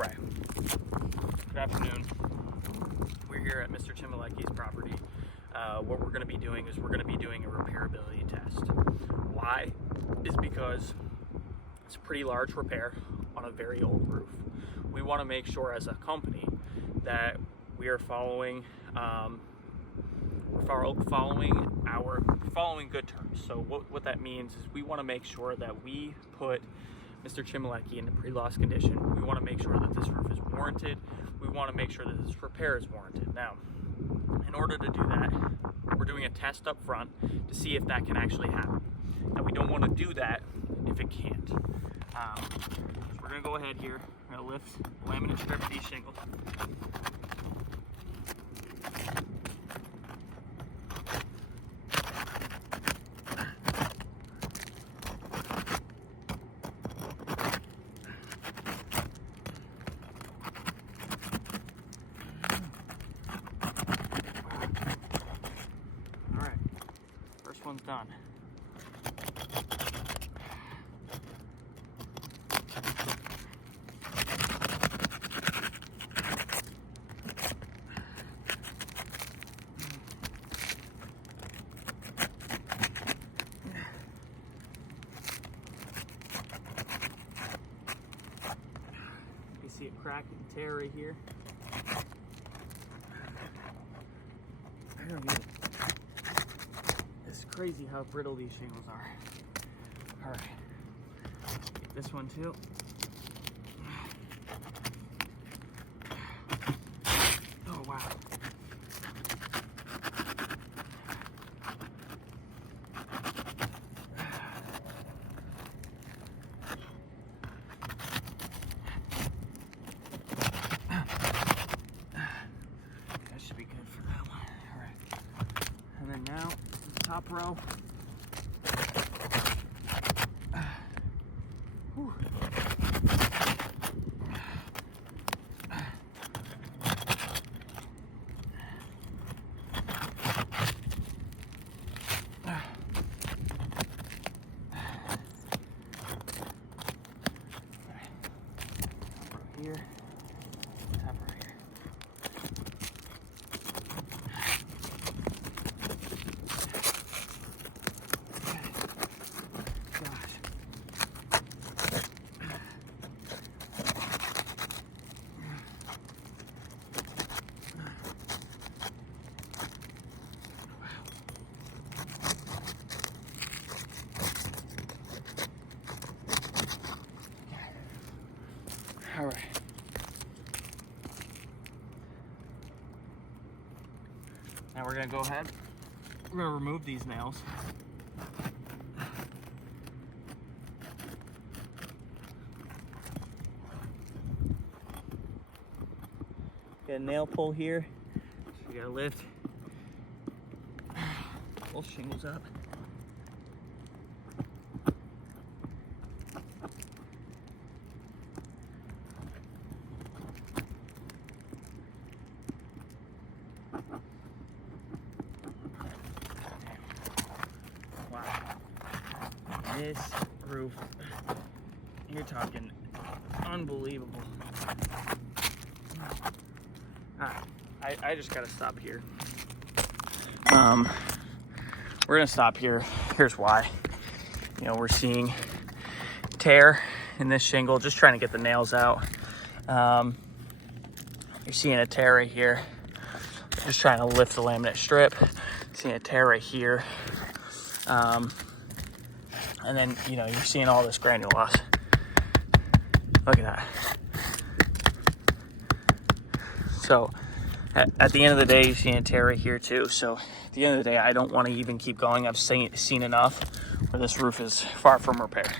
right. Good afternoon. We're here at Mr. Chimilecki's property. What we're going to be doing is we're going to be doing a repairability test. Why? Is because it's a pretty large repair on a very old roof. We want to make sure as a company that we are following following good terms. So what that means is we want to make sure that we put Mr. Chimilecki into pre-loss condition. We want to make sure that this roof is warranted. We want to make sure that this repair is warranted. Now, in order to do that, we're doing a test up front to see if that can actually happen. Now, we don't want to do that if it can't. So we're going to go ahead here. We're going to lift the laminate strip of these shingles. First one's done. You see a crack and tear right here. I don't know. It's crazy how brittle these shingles are. All right, get this one too. Oh wow. That should be good for that one. All right, and then now top row. Whew. Here, top row here. All right. Now we're gonna go ahead. We're gonna remove these nails. Get a nail pull here. So you gotta lift both shingles up. This roof, you're talking unbelievable. I just gotta stop here. We're gonna stop here. Here's why. You know, we're seeing tear in this shingle, just trying to get the nails out. You're seeing a tear right here. Just trying to lift the laminate strip. Seeing a tear right here. And then, you know, you're seeing all this granule loss. Look at that. So, at the end of the day, you're seeing a tear right here too. So, at the end of the day, I don't want to even keep going. I've seen enough where this roof is far from repair.